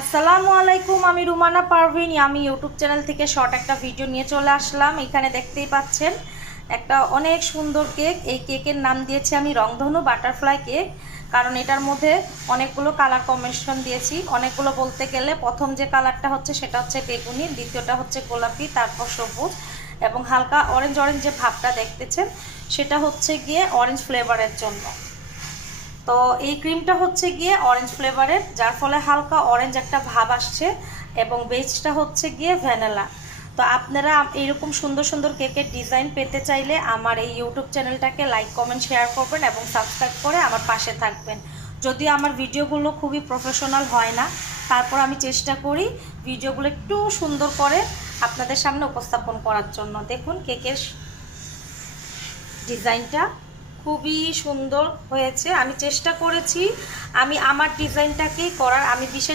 আসসালামু আলাইকুম, আমি রুমানা পারভিন। আমি ইউটিউব চ্যানেল থেকে শর্ট একটা ভিডিও নিয়ে চলে আসলাম। এখানে দেখতেই পাচ্ছেন একটা অনেক সুন্দর কেক। এই কেকের নাম দিয়েছি আমি রংধনু বাটারফ্লাই কেক, কারণ এটার মধ্যে অনেকগুলো কালার কম্বিনেশন দিয়েছি। অনেকগুলো বলতে গেলে প্রথম যে কালারটা হচ্ছে সেটা হচ্ছে বেগুনি, দ্বিতীয়টা হচ্ছে গোলাপি, তারপর সবুজ এবং হালকা অরেঞ্জ অরেঞ্জ যে ভাবটা দেখতেছেন সেটা হচ্ছে গিয়ে অরেঞ্জ ফ্লেভারের জন্য। তো এই ক্রিমটা হচ্ছে গিয়ে অরেঞ্জ ফ্লেভারের, যার ফলে হালকা অরেঞ্জ একটা ভাব আসছে এবং বেসটা হচ্ছে গিয়ে ভ্যানিলা। তো আপনারা এইরকম সুন্দর সুন্দর কেকের ডিজাইন পেতে চাইলে আমার এই ইউটিউব চ্যানেলটাকে লাইক কমেন্ট শেয়ার করবেন এবং সাবস্ক্রাইব করে আমার পাশে থাকবেন। যদিও আমার ভিডিওগুলো খুবই প্রফেশনাল হয় না, তারপর আমি চেষ্টা করি ভিডিওগুলো একটু সুন্দর করে আপনাদের সামনে উপস্থাপন করার জন্য। দেখুন কেকের ডিজাইনটা খুবই সুন্দর হয়েছে। আমি চেষ্টা করেছি আমি আমার ডিজাইনটাকেই করার। আমি বিশেষ